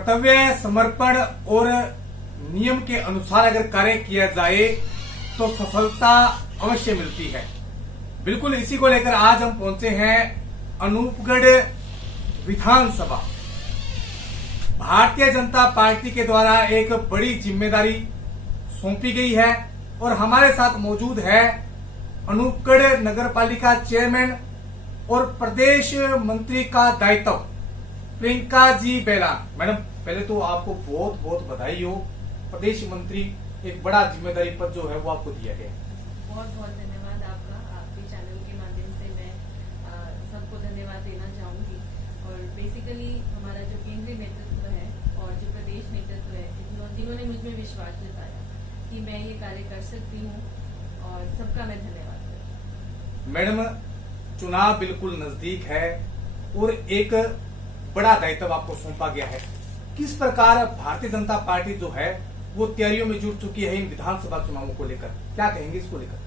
कर्तव्य समर्पण और नियम के अनुसार अगर कार्य किया जाए तो सफलता अवश्य मिलती है। बिल्कुल इसी को लेकर आज हम पहुंचे हैं अनूपगढ़ विधानसभा। भारतीय जनता पार्टी के द्वारा एक बड़ी जिम्मेदारी सौंपी गई है और हमारे साथ मौजूद है अनूपगढ़ नगर पालिका चेयरमैन और प्रदेश मंत्री का दायित्व प्रियंका जी बैलान। मैडम, पहले तो आपको बहुत बहुत बधाई हो। प्रदेश मंत्री एक बड़ा जिम्मेदारी पद जो है वो आपको दिया गया। बहुत बहुत धन्यवाद आपका। आपके चैनल के माध्यम से मैं सबको धन्यवाद देना चाहूंगी। और बेसिकली हमारा जो केंद्रीय नेतृत्व है और जो प्रदेश नेतृत्व है, जिन्होंने मुझ में विश्वास जताया कि मैं ये कार्य कर सकती हूँ, और सबका मैं धन्यवाद करती हूँ। मैडम, चुनाव बिल्कुल नजदीक है और एक बड़ा दायित्व आपको सौंपा गया है। किस प्रकार भारतीय जनता पार्टी जो है वो तैयारियों में जुट चुकी है इन विधानसभा चुनावों को लेकर, क्या कहेंगे इसको लेकर?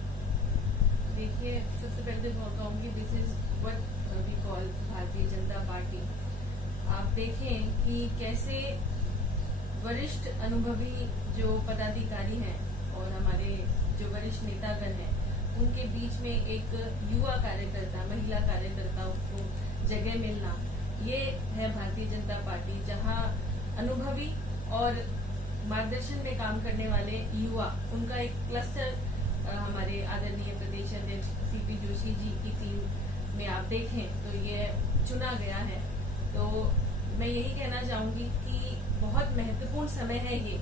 देखिए, सबसे पहले तो कहूंगी this is what we call Bharatiya Janata party. आप देखें कि कैसे वरिष्ठ अनुभवी जो पदाधिकारी हैं और हमारे जो वरिष्ठ नेतागण हैं, उनके बीच में एक युवा कार्यकर्ता, महिला कार्यकर्ताओं को जगह मिलना, ये है भारतीय जनता पार्टी, जहां अनुभवी और मार्गदर्शन में काम करने वाले युवा, उनका एक क्लस्टर हमारे आदरणीय प्रदेश अध्यक्ष सीपी जोशी जी की टीम में आप देखें तो ये चुना गया है। तो मैं यही कहना चाहूंगी कि बहुत महत्वपूर्ण समय है ये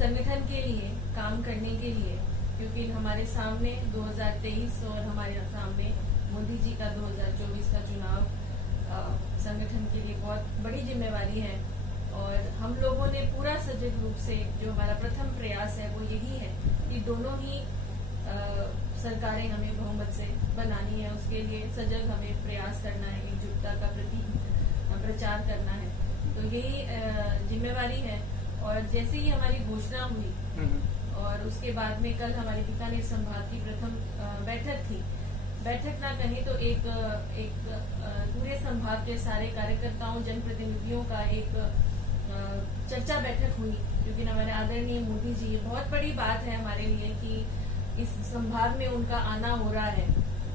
संगठन के लिए, काम करने के लिए, क्योंकि हमारे सामने 2023 और हमारे सामने मोदी जी का 2024 का चुनाव संगठन के लिए बहुत बड़ी जिम्मेवारी है। और हम लोगों ने पूरा सजग रूप से, जो हमारा प्रथम प्रयास है वो यही है कि दोनों ही सरकारें हमें बहुमत से बनानी है। उसके लिए सजग हमें प्रयास करना है, एकजुटता का प्रचार करना है। तो यही जिम्मेवारी है। और जैसे ही हमारी घोषणा हुई और उसके बाद में कल हमारी बीकानेर संभाग की प्रथम बैठक थी। बैठक ना कहें तो एक पूरे संभाग के सारे कार्यकर्ताओं, जनप्रतिनिधियों का एक चर्चा बैठक हुई, क्योंकि हमारे आदरणीय मोदी जी, बहुत बड़ी बात है हमारे लिए कि इस संभाग में उनका आना हो रहा है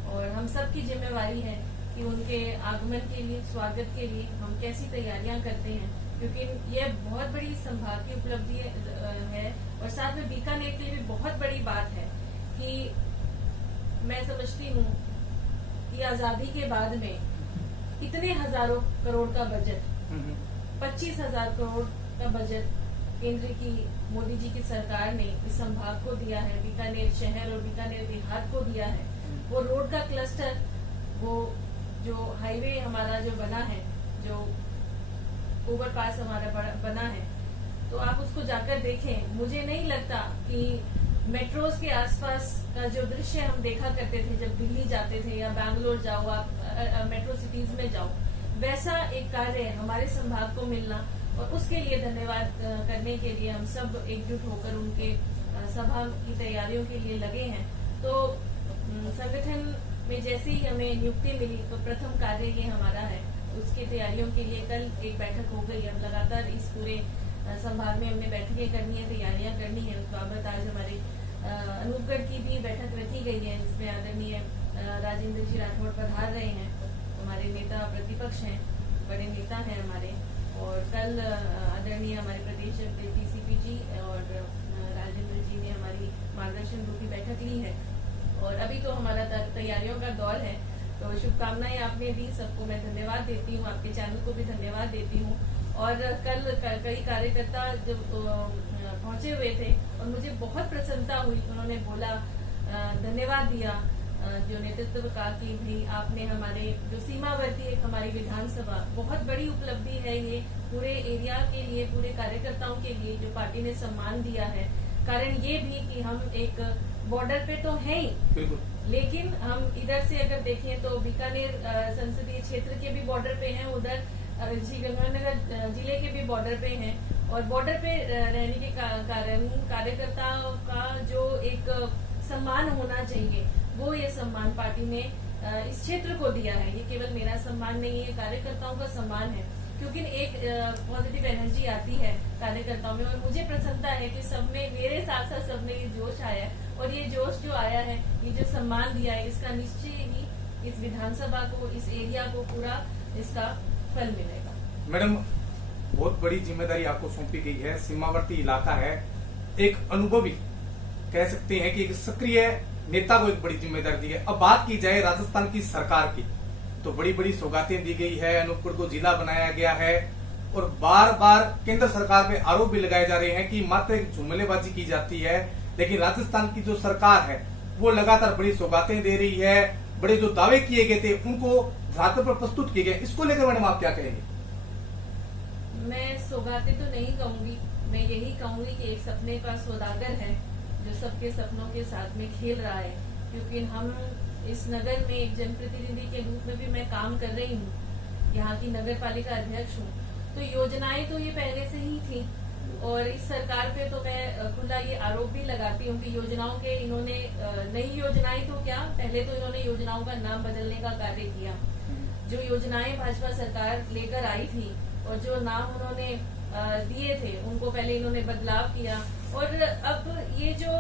और हम सब की जिम्मेवारी है कि उनके आगमन के लिए, स्वागत के लिए हम कैसी तैयारियां करते हैं, क्योंकि ये बहुत बड़ी संभाग की उपलब्धि है। और साथ में बीकानेर के लिए भी बहुत बड़ी बात है कि मैं समझती हूँ कि आजादी के बाद में इतने हजारों करोड़ का बजट, 25,000 करोड़ का बजट केंद्र की मोदी जी की सरकार ने इस संभाग को दिया है, बीकानेर शहर और बीकानेर देहात को दिया है। वो रोड का क्लस्टर, वो जो हाईवे हमारा जो बना है, जो ओवरपास हमारा बना है, तो आप उसको जाकर देखें। मुझे नहीं लगता कि मेट्रोज के आसपास का जो दृश्य हम देखा करते थे जब दिल्ली जाते थे या बैंगलोर जाओ, आप मेट्रो सिटीज में जाओ, वैसा एक कार्य हमारे संभाग को मिलना, और उसके लिए धन्यवाद करने के लिए हम सब एकजुट होकर उनके सभा की तैयारियों के लिए लगे हैं। तो संगठन में जैसे ही हमें नियुक्ति मिली तो प्रथम कार्य ये हमारा है। उसकी तैयारियों के लिए कल एक बैठक हो गई। अब लगातार इस पूरे संभाग में हमने बैठकें करनी है, तैयारियां करनी है। उस बाबत आज हमारे अनूपगढ़ की भी बैठक रखी गई है, जिसमें आदरणीय राजेंद्र जी राठौड़ पधार रहे हैं। हमारे नेता प्रतिपक्ष हैं, बड़े नेता हैं हमारे। और कल आदरणीय हमारे प्रदेश अध्यक्ष सीपी जी और राजेंद्र जी ने हमारी मार्गदर्शन रूपी बैठक ली है। और अभी तो हमारा तैयारियों का दौर है। तो शुभकामनाएं आपने दी, सबको मैं धन्यवाद देती हूँ, आपके चैनल को भी धन्यवाद देती हूँ। और कल कई कार्यकर्ता जब पहुंचे हुए थे और मुझे बहुत प्रसन्नता हुई, उन्होंने बोला, धन्यवाद दिया जो नेतृत्व का कि भाई आपने हमारे जो सीमावर्ती एक हमारी विधानसभा, बहुत बड़ी उपलब्धि है ये पूरे एरिया के लिए, पूरे कार्यकर्ताओं के लिए, जो पार्टी ने सम्मान दिया है। कारण ये भी कि हम एक बॉर्डर पे तो है ही, लेकिन हम इधर से अगर देखें तो बीकानेर संसदीय क्षेत्र के भी बॉर्डर पे हैं, उधर श्रीगंगानगर जिले के भी बॉर्डर पे हैं। और बॉर्डर पे रहने के कारण कार्यकर्ताओं का जो एक सम्मान होना चाहिए, वो ये सम्मान पार्टी ने इस क्षेत्र को दिया है। ये केवल मेरा सम्मान नहीं है, कार्यकर्ताओं का सम्मान है। क्योंकि एक पॉजिटिव एनर्जी आती है कार्यकर्ताओं में, और मुझे प्रसन्नता है कि सब में मेरे साथ साथ सब में ये जोश आया है, और ये जोश जो आया है, ये जो सम्मान दिया है, इसका निश्चय ही इस विधानसभा को, इस एरिया को पूरा इसका फल मिलेगा। मैडम, बहुत बड़ी जिम्मेदारी आपको सौंपी गई है, सीमावर्ती इलाका है, एक अनुभवी कह सकते हैं कि एक सक्रिय नेता को एक बड़ी जिम्मेदारी दी है। अब बात की जाए राजस्थान की सरकार की, तो बड़ी बड़ी सौगातें दी गई है, अनूपपुर को जिला बनाया गया है, और बार बार केंद्र सरकार पे आरोप भी लगाए जा रहे हैं कि मात्र एक जुमलेबाजी की जाती है, लेकिन राजस्थान की जो सरकार है वो लगातार बड़ी सौगातें दे रही है, बड़े जो दावे किए गए थे उनको धरातल पर प्रस्तुत किए गए। इसको लेकर मैडम आप क्या कहेंगे? मैं सौगातें तो नहीं कहूंगी, मैं यही कहूंगी कि एक सपने का सौदागर है जो सबके सपनों के साथ में खेल रहा है, क्योंकि हम इस नगर में एक जनप्रतिनिधि के रूप में भी मैं काम कर रही हूँ, यहाँ की नगर पालिका अध्यक्ष हूँ, तो योजनाएं तो ये पहले से ही थी, और इस सरकार पे तो मैं खुला ये आरोप भी लगाती हूँ कि योजनाओं के इन्होंने नई योजनाएं तो क्या, पहले तो इन्होंने योजनाओं का नाम बदलने का कार्य किया। जो योजनाएं भाजपा सरकार लेकर आई थी और जो नाम उन्होंने दिए थे उनको पहले इन्होंने बदलाव किया, और अब ये जो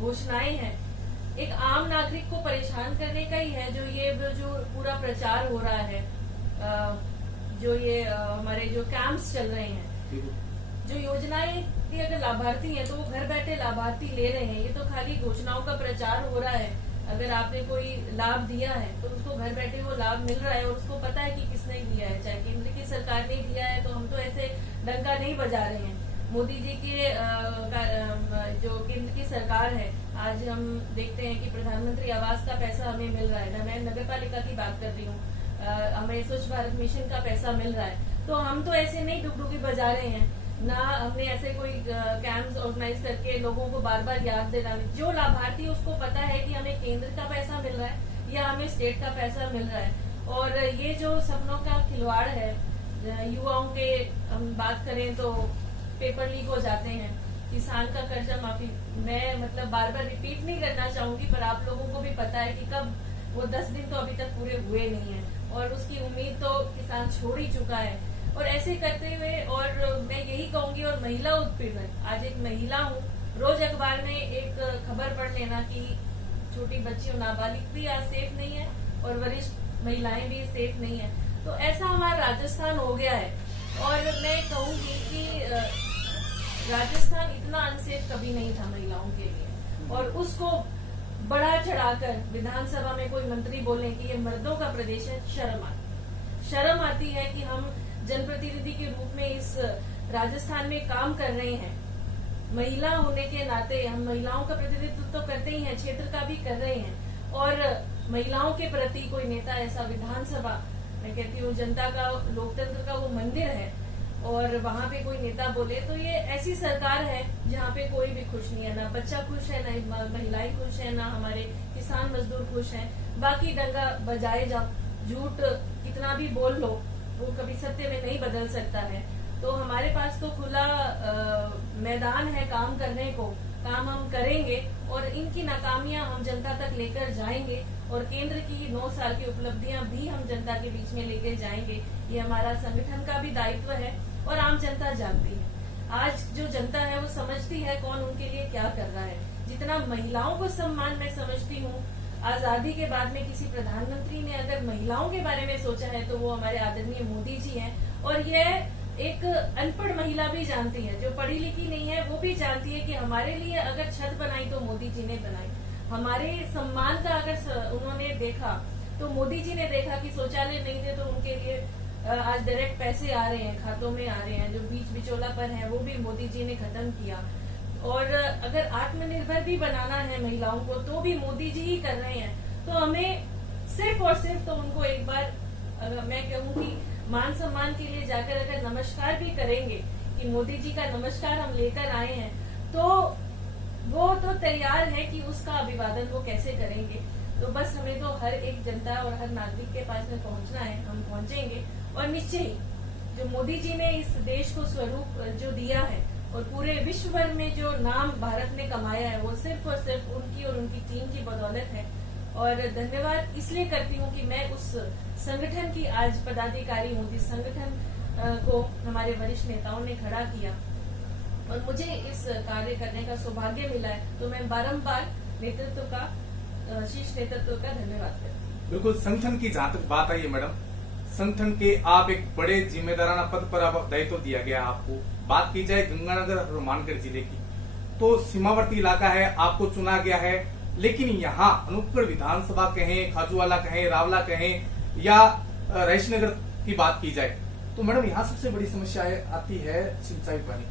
घोषणाएं हैं एक आम नागरिक को परेशान करने का ही है। जो पूरा प्रचार हो रहा है, जो ये हमारे जो कैंप्स चल रहे हैं, जो योजनाएं की अगर लाभार्थी हैं तो वो घर बैठे लाभार्थी ले रहे हैं, ये तो खाली घोषणाओं का प्रचार हो रहा है। अगर आपने कोई लाभ दिया है तो उसको घर बैठे वो लाभ मिल रहा है, और उसको पता है कि किसने दिया है, चाहे केंद्र की सरकार ने दिया है तो हम तो ऐसे डंका नहीं बजा रहे हैं। मोदी जी के जो केंद्र की सरकार है, आज हम देखते हैं कि प्रधानमंत्री आवास का पैसा हमें मिल रहा है, मैं नगर पालिका की बात कर रही हूँ, हमें स्वच्छ भारत मिशन का पैसा मिल रहा है, तो हम तो ऐसे नहीं डुगडुगी बजा रहे हैं, ना हमने ऐसे कोई कैंप्स ऑर्गेनाइज करके लोगों को बार बार याद दिलाने। जो लाभार्थी है उसको पता है कि हमें केंद्र का पैसा मिल रहा है या हमें स्टेट का पैसा मिल रहा है, और ये जो सपनों का खिलवाड़ है, युवाओं के हम बात करें तो पेपर लीक हो जाते हैं, किसान का कर्जा माफी, मैं मतलब बार बार रिपीट नहीं करना चाहूंगी, पर आप लोगों को भी पता है कि कब वो 10 दिन तो अभी तक पूरे हुए नहीं है, और उसकी उम्मीद तो किसान छोड़ ही चुका है। और ऐसे करते हुए, और मैं यही कहूंगी, और महिला उत्पीड़न, आज एक महिला हूँ, रोज अखबार में एक खबर पढ़ लेना कि छोटी बच्चियों नाबालिग भी आज सेफ नहीं है और वरिष्ठ महिलाएं भी सेफ नहीं है, तो ऐसा हमारा राजस्थान हो गया है। और मैं कहूंगी कि राजस्थान इतना अनसेफ कभी नहीं था महिलाओं के लिए, और उसको बढ़ा चढ़ाकर विधानसभा में कोई मंत्री बोले कि ये मर्दों का प्रदेश है, शर्म आती है कि हम जनप्रतिनिधि के रूप में इस राजस्थान में काम कर रहे हैं। महिला होने के नाते हम महिलाओं का प्रतिनिधित्व तो करते ही हैं, क्षेत्र का भी कर रहे हैं, और महिलाओं के प्रति कोई नेता ऐसा, विधानसभा मैं कहती हूँ जनता का, लोकतंत्र का वो मंदिर है, और वहाँ पे कोई नेता बोले तो ये ऐसी सरकार है जहाँ पे कोई भी खुश नहीं है, ना बच्चा खुश है, ना महिलाएं खुश है, ना हमारे किसान मजदूर खुश हैं। बाकी डंगा बजाए जाओ, झूठ कितना भी बोल लो वो कभी सत्य में नहीं बदल सकता है। तो हमारे पास तो खुला मैदान है काम करने को, काम हम करेंगे, और इनकी नाकामियां हम जनता तक लेकर जाएंगे, और केंद्र की 9 साल की उपलब्धियां भी हम जनता के बीच में लेकर जाएंगे। ये हमारा संगठन का भी दायित्व है, और आम जनता जानती है। आज जो जनता है वो समझती है कौन उनके लिए क्या कर रहा है। जितना महिलाओं को सम्मान मैं समझती हूँ, आजादी के बाद में किसी प्रधानमंत्री ने अगर महिलाओं के बारे में सोचा है तो वो हमारे आदरणीय मोदी जी हैं, और यह एक अनपढ़ महिला भी जानती है, जो पढ़ी लिखी नहीं है वो भी जानती है कि हमारे लिए अगर छत बनाई तो मोदी जी ने बनाई, हमारे सम्मान का अगर उन्होंने देखा तो मोदी जी ने देखा कि शौचालय नहीं थे तो उनके लिए आज डायरेक्ट पैसे आ रहे हैं, खातों में आ रहे हैं, जो बीच बिचौलापन है वो भी मोदी जी ने खत्म किया। और अगर आत्मनिर्भर भी बनाना है महिलाओं को तो भी मोदी जी ही कर रहे हैं। तो हमें सिर्फ और सिर्फ तो उनको एक बार, अगर मैं कहूँगी मान सम्मान के लिए जाकर अगर नमस्कार भी करेंगे कि मोदी जी का नमस्कार हम लेकर आए हैं, तो वो तो तैयार है कि उसका अभिवादन वो कैसे करेंगे। तो बस हमें तो हर एक जनता और हर नागरिक के पास में पहुंचना है, हम पहुंचेंगे, और निश्चय ही जो मोदी जी ने इस देश को स्वरूप जो दिया है और पूरे विश्व भर में जो नाम भारत ने कमाया है, वो सिर्फ और सिर्फ उनकी और उनकी टीम की बदौलत है। और धन्यवाद इसलिए करती हूँ कि मैं उस संगठन की आज पदाधिकारी हूँ, जिस संगठन को हमारे वरिष्ठ नेताओं ने खड़ा किया और मुझे इस कार्य करने का सौभाग्य मिला है, तो मैं बारंबार नेतृत्व का, शीर्ष नेतृत्व का धन्यवाद करती हूँ। बिल्कुल, संगठन की जहां तक बात आई है मैडम, संगठन के आप एक बड़े जिम्मेदाराना पद पर आप दायित्व दिया गया आपको। बात की जाए गंगानगर और हनुमानगढ़ जिले की, तो सीमावर्ती इलाका है, आपको चुना गया है, लेकिन यहाँ अनूपगढ़ विधानसभा कहें, खाजूवाला कहें, रावला कहें या रईसनगर की बात की जाए, तो मैडम यहाँ सबसे बड़ी समस्या आती है सिंचाई पानी।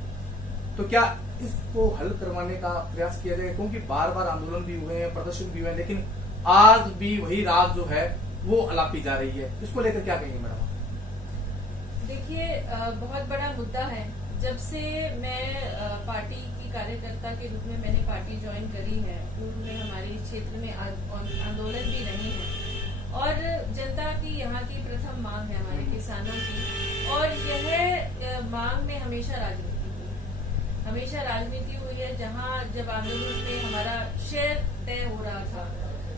तो क्या इसको हल करवाने का प्रयास किया जाएगा? क्योंकि बार बार आंदोलन भी हुए हैं, प्रदर्शन भी हुए हैं, लेकिन आज भी वही रात जो है वो अलापी जा रही है। इसको लेकर क्या कहेंगे मैडम? देखिए, बहुत बड़ा मुद्दा है। जब से मैं पार्टी की कार्यकर्ता के रूप में मैंने पार्टी ज्वाइन करी है, पूर्व में हमारे क्षेत्र में आंदोलन भी रहे हैं और जनता की, यहाँ की प्रथम मांग है हमारे किसानों की, और यह मांग में हमेशा राजनीति हुई है। जहाँ जब आंदोलन में हमारा शेयर तय हो रहा था,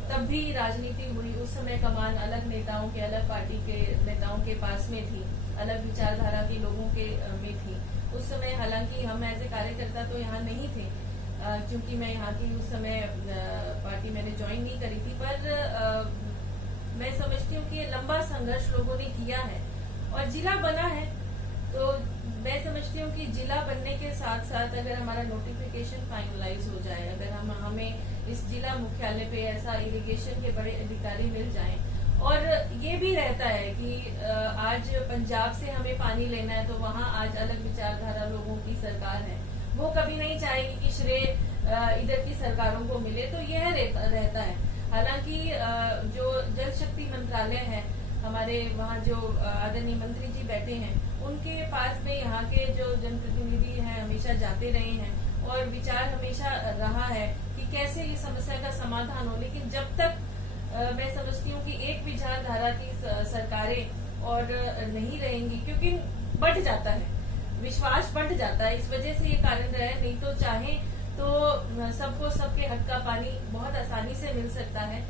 तब भी राजनीति हुई। उस समय कमान अलग नेताओं के, अलग पार्टी के नेताओं के पास में थी, अलग विचारधारा के लोगों के में थी उस समय। हालांकि हम एज ए कार्यकर्ता तो यहाँ नहीं थे, क्योंकि मैं यहाँ की उस समय पार्टी मैंने ज्वाइन नहीं करी थी, पर मैं समझती हूँ कि ये लंबा संघर्ष लोगों ने किया है और जिला बना है। तो मैं समझती हूँ कि जिला बनने के साथ साथ अगर हमारा नोटिफिकेशन फाइनलाइज हो जाए, अगर हमें इस जिला मुख्यालय पे ऐसा इरिगेशन के बड़े अधिकारी मिल जाएं, और ये भी रहता है कि आज पंजाब से हमें पानी लेना है, तो वहाँ आज अलग विचारधारा लोगों की सरकार है, वो कभी नहीं चाहेगी कि श्रेय इधर की सरकारों को मिले, तो यह रहता है। हालांकि जो जल शक्ति मंत्रालय है हमारे, वहाँ जो आदरणीय मंत्री जी बैठे हैं, उनके पास में यहाँ के जो जनप्रतिनिधि हैं हमेशा जाते रहे हैं और विचार हमेशा रहा है कि कैसे इस समस्या का समाधान हो। लेकिन जब तक मैं समझती हूँ कि एक विचारधारा की सरकारें और नहीं रहेंगी, क्योंकि बढ़ जाता है, विश्वास बढ़ जाता है, इस वजह से ये कारण रहा है। नहीं तो चाहे तो सबको सबके हक का पानी बहुत आसानी से मिल सकता है।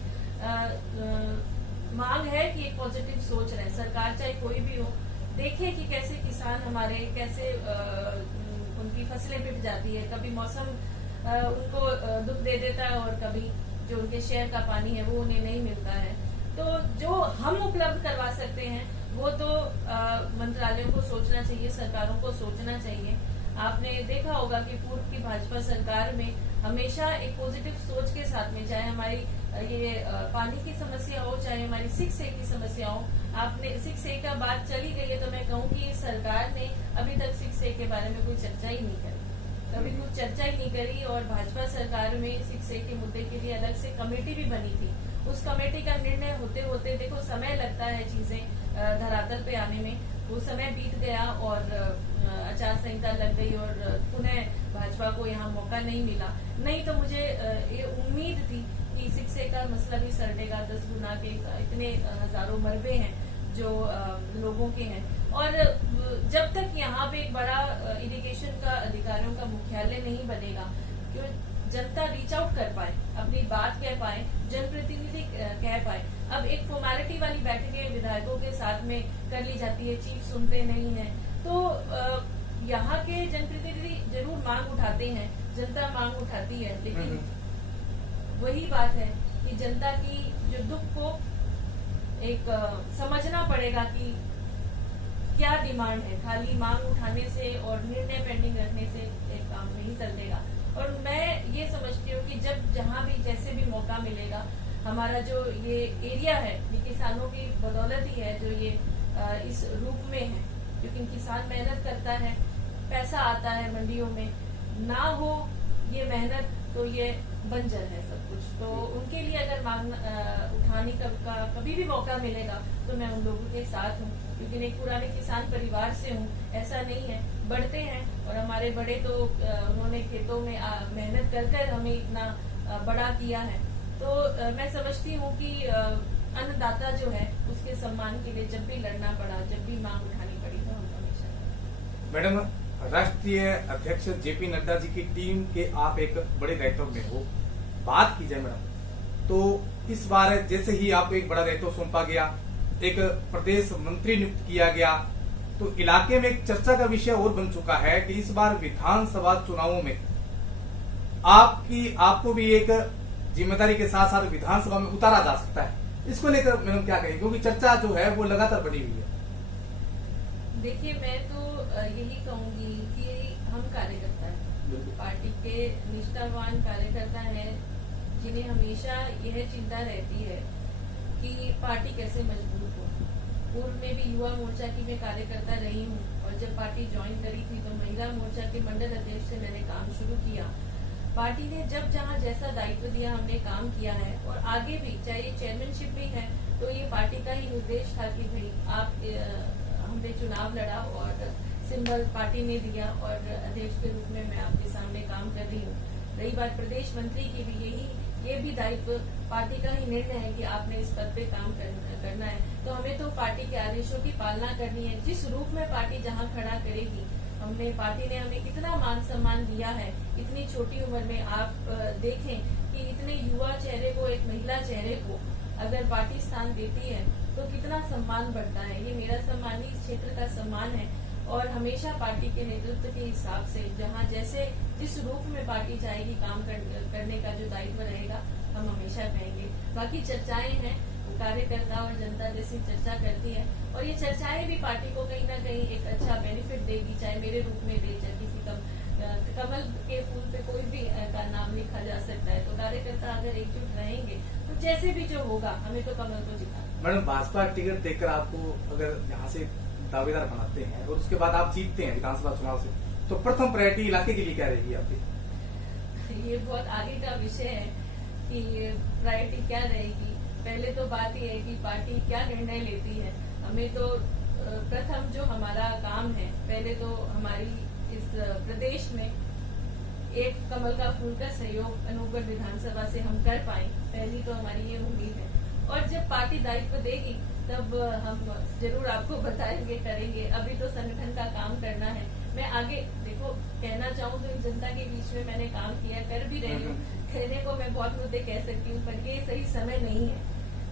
मांग है कि एक पॉजिटिव सोच रहे सरकार, चाहे कोई भी हो, देखे कि कैसे किसान हमारे, कैसे उनकी फसलें बिक जाती है, कभी मौसम उनको दुख दे देता है और कभी जो उनके शहर का पानी है वो उन्हें नहीं मिलता है। तो जो हम उपलब्ध करवा सकते हैं वो तो मंत्रालयों को सोचना चाहिए, सरकारों को सोचना चाहिए। आपने देखा होगा कि पूर्व की भाजपा सरकार में हमेशा एक पॉजिटिव सोच के साथ में, चाहे हमारी ये पानी की समस्या हो, चाहे हमारी 6A की समस्या हो, आपने 6A का बात चली गई है, तो मैं कहूँ कि सरकार ने अभी तक 6A के बारे में कोई चर्चा ही नहीं करी, कभी कुछ चर्चा ही नहीं करी। और भाजपा सरकार में 6A के मुद्दे के लिए अलग से कमेटी भी बनी थी। उस कमेटी का निर्णय होते होते, देखो समय लगता है चीजें धरातल पे आने में, वो समय बीत गया और आचार संहिता लग गई और पुनः भाजपा को यहाँ मौका नहीं मिला। नहीं तो मुझे ये उम्मीद थी कि 6A का मसला भी सड़ेगा। 10 गुना के इतने हजारों मरबे हैं जो लोगों के हैं, और जब तक यहाँ पे एक बड़ा इरिगेशन का अधिकारियों का मुख्यालय नहीं बनेगा, क्यों जनता रीच आउट कर पाए, अपनी बात कह पाए, जनप्रतिनिधि कह पाए। अब एक फॉर्मेलिटी वाली बैठकें विधायकों के साथ में कर ली जाती है, चीफ सुनते नहीं है, तो यहाँ के जनप्रतिनिधि जरूर मांग उठाते हैं, जनता मांग उठाती है, लेकिन वही बात है कि जनता की जो दुख को एक समझना पड़ेगा कि क्या डिमांड है। खाली मांग उठाने से और निर्णय पेंडिंग रखने से एक काम नहीं चलेगा। और मैं ये समझती हूँ कि जब जहाँ भी जैसे भी मौका मिलेगा, हमारा जो ये एरिया है ये किसानों की बदौलत ही है जो ये इस रूप में है, क्योंकि किसान मेहनत करता है, पैसा आता है मंडियों में, ना हो ये मेहनत तो ये बंजर है सब कुछ। तो उनके लिए अगर मांग उठाने का कभी भी मौका मिलेगा तो मैं उन लोगों के साथ हूँ, क्योंकि एक पुराने किसान परिवार से हूँ। ऐसा नहीं है, बढ़ते हैं और हमारे बड़े तो उन्होंने खेतों में मेहनत कर कर हमें इतना बड़ा किया है। तो मैं समझती हूँ कि अन्नदाता जो है उसके सम्मान के लिए जब भी लड़ना पड़ा, जब भी मांग उठानी पड़ी, तो हम हमेशा। मैडम, राष्ट्रीय अध्यक्ष जेपी नड्डा जी की टीम के आप एक बड़े दायित्व में हो। बात की जाए मैडम, तो इस बार जैसे ही आपको एक बड़ा दायित्व सौंपा गया, एक प्रदेश मंत्री नियुक्त किया गया, तो इलाके में एक चर्चा का विषय और बन चुका है कि इस बार विधानसभा चुनावों में आपको भी एक जिम्मेदारी के साथ साथ विधानसभा में उतारा जा सकता है। इसको लेकर मैडम क्या कहेंगे, क्योंकि चर्चा जो है वो लगातार बढ़ी हुई है। देखिए, मैं तो यही कहूंगी कि हम कार्यकर्ता हैं, पार्टी के निष्ठावान कार्यकर्ता हैं, जिन्हें हमेशा यह चिंता रहती है कि पार्टी कैसे मजबूत हो। पूर्व में भी युवा मोर्चा की मैं कार्यकर्ता रही हूँ, और जब पार्टी ज्वाइन करी थी तो महिला मोर्चा के मंडल अध्यक्ष से मैंने काम शुरू किया। पार्टी ने जब जहाँ जैसा दायित्व दिया हमने काम किया है, और आगे भी चाहे ये चेयरमैनशिप भी है तो ये पार्टी का ही निर्देश था कि भाई आप हमने चुनाव लड़ा और सिंबल पार्टी ने दिया, और अध्यक्ष के रूप में मैं आपके सामने काम कर रही हूँ। रही बात प्रदेश मंत्री की भी, ये भी दायित्व पार्टी का ही निर्णय है कि आपने इस पद पे काम करना है। तो हमें तो पार्टी के आदेशों की पालना करनी है। जिस रूप में पार्टी जहाँ खड़ा करेगी, पार्टी ने हमें कितना मान सम्मान दिया है। इतनी छोटी उम्र में आप देखें कि इतने युवा चेहरे को, एक महिला चेहरे को अगर पार्टी स्थान देती है तो कितना सम्मान बढ़ता है। ये मेरा सम्मान इस क्षेत्र का सम्मान है, और हमेशा पार्टी के नेतृत्व के हिसाब से जहाँ जैसे जिस रूप में पार्टी चाहेगी काम करने का जो दायित्व रहेगा, हम हमेशा कहेंगे। बाकी चर्चाएं हैं, कार्यकर्ता और जनता जैसी चर्चा करती है, और ये चर्चाएं भी पार्टी को कहीं ना कहीं एक अच्छा बेनिफिट देगी, चाहे मेरे रूप में दे, चाहे किसी कमल के फूल पे कोई भी का नाम लिखा जा सकता है। तो कार्यकर्ता अगर एकजुट रहेंगे तो जैसे भी जो होगा, हमें तो कमल को जिता। मैडम, भाजपा टिकट देकर आपको अगर यहाँ से दावेदार बनाते हैं और उसके बाद आप जीतते हैं विधानसभा चुनाव से, तो प्रथम प्रायोरिटी इलाके के लिए क्या रहेगी आपकी? ये बहुत आगे का विषय है कि प्रायोरिटी क्या रहेगी। पहले तो बात यह है कि पार्टी क्या निर्णय लेती है। हमें तो प्रथम जो हमारा काम है, पहले तो हमारी इस प्रदेश में एक कमल का फूल का सहयोग अनूपगढ़ विधानसभा से हम कर पाए, पहली तो हमारी ये उम्मीद है। और जब पार्टी दायित्व देगी तब हम जरूर आपको बताएंगे, करेंगे। अभी तो संगठन का काम करना है। मैं आगे देखो कहना चाहूँ तो जनता के बीच में मैंने काम किया, कर भी रही हूँ। कहने को मैं बहुत मुद्दे कह सकती हूँ, पर ये सही समय नहीं है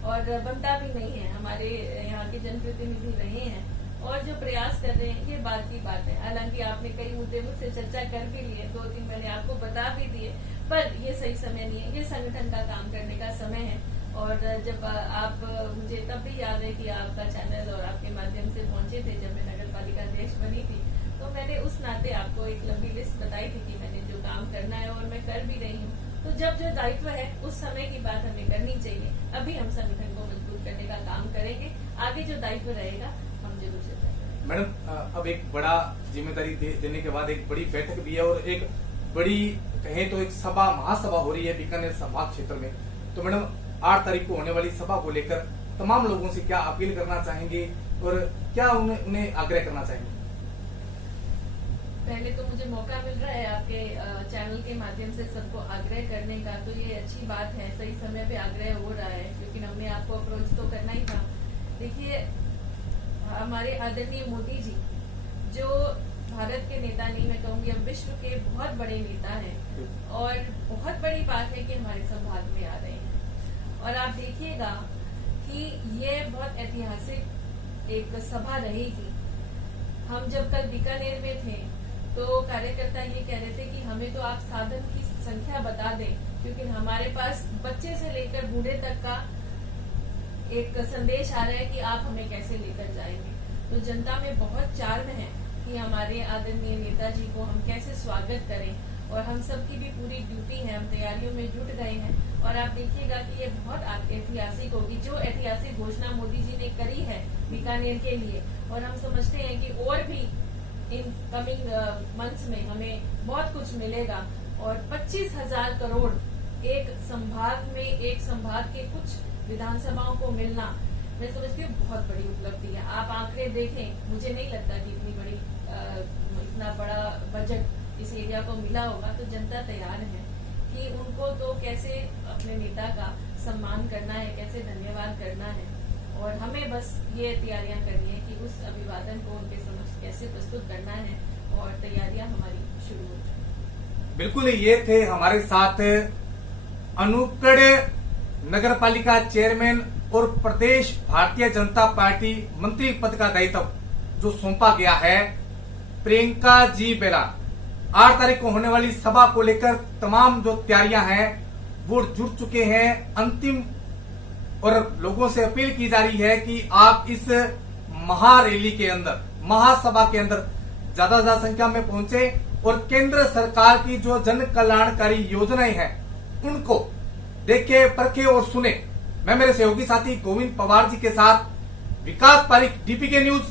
और बनता भी नहीं है। हमारे यहाँ के जनप्रतिनिधि रहे हैं और जो प्रयास कर रहे हैं, ये बात की बात है। हालांकि आपने कई मुद्दे मुझसे चर्चा कर भी लिए, 2-3 मैंने आपको बता भी दिए, पर ये सही समय नहीं है। ये संगठन का काम करने का समय है। और जब आप, मुझे तब भी याद है कि आपका चैनल और आपके माध्यम से पहुंचे थे जब मैं नगर पालिका अध्यक्ष बनी थी, तो मैंने उस नाते आपको एक लंबी लिस्ट बताई थी कि मैंने जो काम करना है और मैं कर भी रही हूँ। तो जब जो दायित्व है उस समय की बात हमें करनी चाहिए। अभी हम संगठन को मजबूत करने का काम करेंगे, आगे जो दायित्व रहेगा हम जरूर चर्चा करेंगे। मैडम, अब एक बड़ा जिम्मेदारी देने के बाद एक बड़ी बैठक भी है और एक बड़ी कहें तो एक सभा, महासभा हो रही है बीकानेर संभाग क्षेत्र में। तो मैडम, 8 तारीख को होने वाली सभा को लेकर तमाम लोगों से क्या अपील करना चाहेंगे और क्या उन्हें आग्रह करना चाहेंगे? पहले तो मुझे मौका मिल रहा है आपके चैनल के माध्यम से सबको आग्रह करने का, तो ये अच्छी बात है। सही समय पे आग्रह हो रहा है, क्योंकि हमने आपको अप्रोच तो करना ही था। देखिए, हमारे आदरणीय मोदी जी जो भारत के नेता नहीं, मैं कहूँगी अब विश्व के बहुत बड़े नेता हैं, और बहुत बड़ी बात है कि हमारे संभाग में आ रहे हैं। और आप देखिएगा कि ये बहुत ऐतिहासिक एक सभा रहेगी। हम जब कल बीकानेर में थे तो कार्यकर्ता ये कह रहे थे कि हमें तो आप साधन की संख्या बता दें, क्योंकि हमारे पास बच्चे से लेकर बूढ़े तक का एक संदेश आ रहा है कि आप हमें कैसे लेकर जाएंगे। तो जनता में बहुत चार्म है कि हमारे आदरणीय नेताजी को हम कैसे स्वागत करें, और हम सबकी भी पूरी ड्यूटी है, हम तैयारियों में जुट गए हैं। और आप देखिएगा कि ये बहुत ऐतिहासिक होगी, जो ऐतिहासिक घोषणा मोदी जी ने करी है बीकानेर के लिए। और हम समझते हैं कि और भी इन कमिंग मंथ्स में हमें बहुत कुछ मिलेगा। और 25,000 करोड़ एक संभाग में, एक संभाग के कुछ विधानसभाओं को मिलना, मैं समझती हूँ बहुत बड़ी उपलब्धि है। आप आंकड़े देखें, मुझे नहीं लगता कि इतना बड़ा बजट इस एरिया को मिला होगा। तो जनता तैयार है कि उनको तो कैसे अपने नेता का सम्मान करना है, कैसे धन्यवाद करना है, और हमें बस ये तैयारियां करनी है कि उस अभिवादन को उनके समक्ष कैसे प्रस्तुत करना है, और तैयारियां हमारी शुरू हो चुकी। बिल्कुल, ये थे हमारे साथ अनूपगढ़ नगर पालिका चेयरमैन और प्रदेश भारतीय जनता पार्टी मंत्री पद का दायित्व जो सौंपा गया है प्रियंका जी बेरा। 8 तारीख को होने वाली सभा को लेकर तमाम जो तैयारियां हैं वो जुड़ चुके हैं अंतिम, और लोगों से अपील की जा रही है कि आप इस महारैली के अंदर, महासभा के अंदर ज्यादा से ज्यादा संख्या में पहुंचे और केंद्र सरकार की जो जन कल्याणकारी योजनाएं हैं उनको देखे, परखे और सुने। मैं मेरे सहयोगी साथी गोविंद पवार जी के साथ विकास पारिक, डीपीके न्यूज,